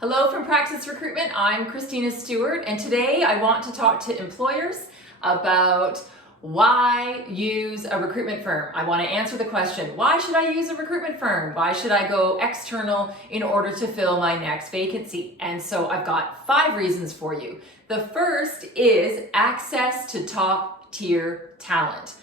Hello from Praxis Recruitment. I'm Christina Stewart, and today I want to talk to employers about why use a recruitment firm. I want to answer the question, why should I use a recruitment firm? Why should I go external in order to fill my next vacancy? And so I've got 5 reasons for you. The first is access to top tier talent.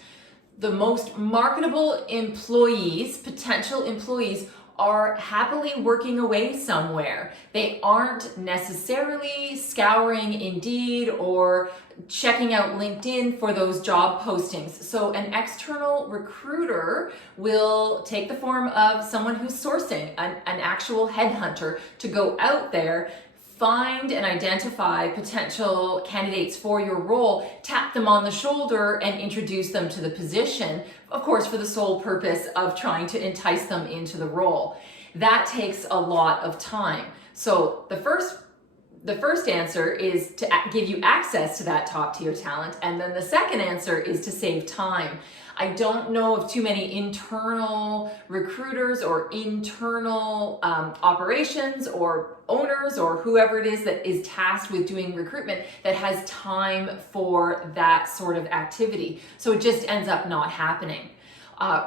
The most marketable employees, potential employees, are happily working away somewhere. They aren't necessarily scouring Indeed or checking out LinkedIn for those job postings. So an external recruiter will take the form of someone who's sourcing, an actual headhunter, to go out there, find and identify potential candidates for your role, tap them on the shoulder and introduce them to the position, of course, for the sole purpose of trying to entice them into the role. That takes a lot of time. So the first answer is to give you access to that top tier talent. And then the second answer is to save time. I don't know of too many internal recruiters or internal operations or owners or whoever it is that is tasked with doing recruitment that has time for that sort of activity. So it just ends up not happening.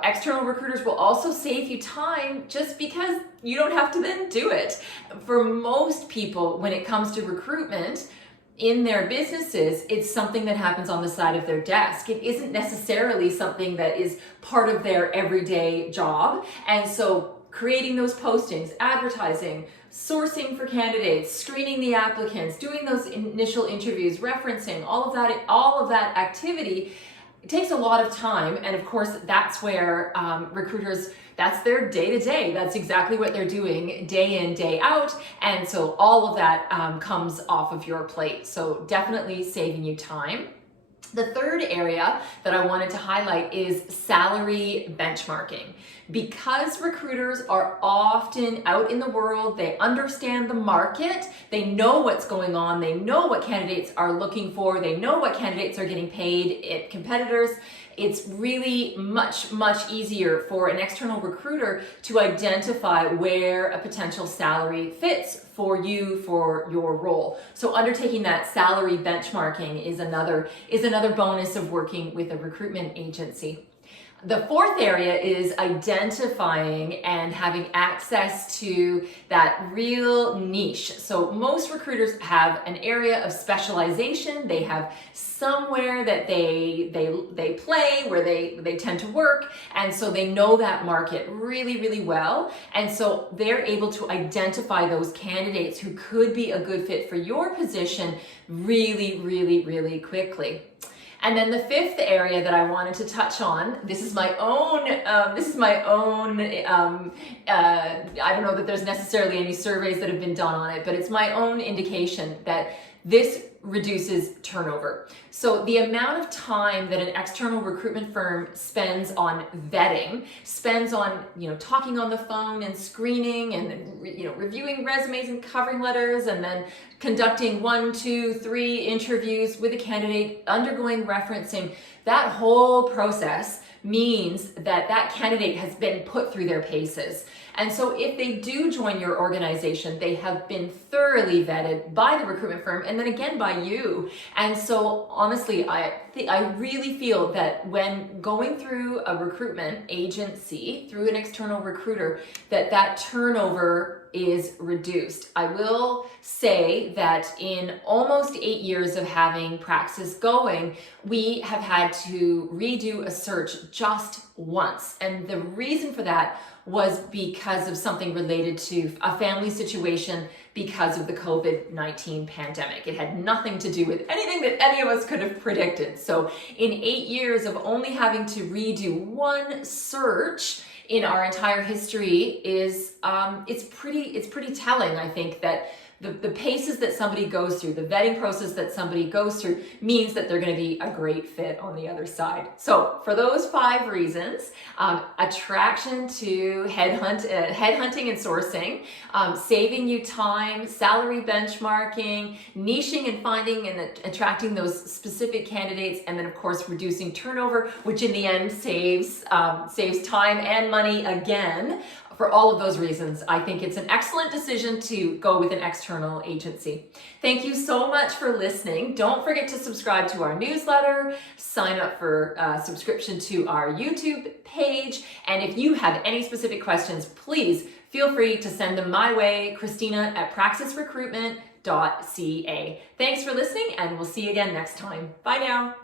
External recruiters will also save you time just because you don't have to then do it. For most people, when it comes to recruitment, in their businesses, it's something that happens on the side of their desk. It isn't necessarily something that is part of their everyday job. And so creating those postings, advertising, sourcing for candidates, screening the applicants, doing those initial interviews, referencing, all of that activity, it takes a lot of time. And of course, that's where recruiters, that's their day-to-day. That's exactly what they're doing day in, day out. And so all of that comes off of your plate. So definitely saving you time. The third area that I wanted to highlight is salary benchmarking. Because recruiters are often out in the world, they understand the market, they know what's going on, they know what candidates are looking for, they know what candidates are getting paid at competitors. It's really much easier for an external recruiter to identify where a potential salary fits for you, for your role. So undertaking that salary benchmarking is another bonus of working with a recruitment agency. The fourth area is identifying and having access to that real niche. So most recruiters have an area of specialization. They have somewhere that they play, where they tend to work, and so they know that market really well. And so they're able to identify those candidates who could be a good fit for your position really quickly. And then the fifth area that I wanted to touch on, this is my own, I don't know that there's necessarily any surveys that have been done on it, but it's my own indication that this reduces turnover. So the amount of time that an external recruitment firm spends on vetting, spends on, talking on the phone and screening and, reviewing resumes and covering letters, and then conducting 1, 2, 3 interviews with a candidate, undergoing referencing, that whole process means that that candidate has been put through their paces. And so if they do join your organization, they have been thoroughly vetted by the recruitment firm and then again by you. And so honestly, I really feel that when going through a recruitment agency, through an external recruiter, that turnover is reduced. I will say that in almost 8 years of having Praxis going, we have had to redo a search just once. And the reason for that was because of something related to a family situation because of the COVID-19 pandemic. It had nothing to do with anything that any of us could have predicted. So in 8 years of only having to redo one search in our entire history is it's pretty telling, I think, that the paces that somebody goes through, the vetting process that somebody goes through means that they're going to be a great fit on the other side. So for those 5 reasons, attraction to headhunting and sourcing, saving you time, salary benchmarking, niching and finding and attracting those specific candidates, and then of course reducing turnover, which in the end saves time and money again For all of those reasons, I think it's an excellent decision to go with an external agency. Thank you so much for listening. Don't forget to subscribe to our newsletter, sign up for subscription to our YouTube page, and if you have any specific questions, please feel free to send them my way, Christina@praxisrecruitment.ca. Thanks for listening, and we'll see you again next time. Bye now.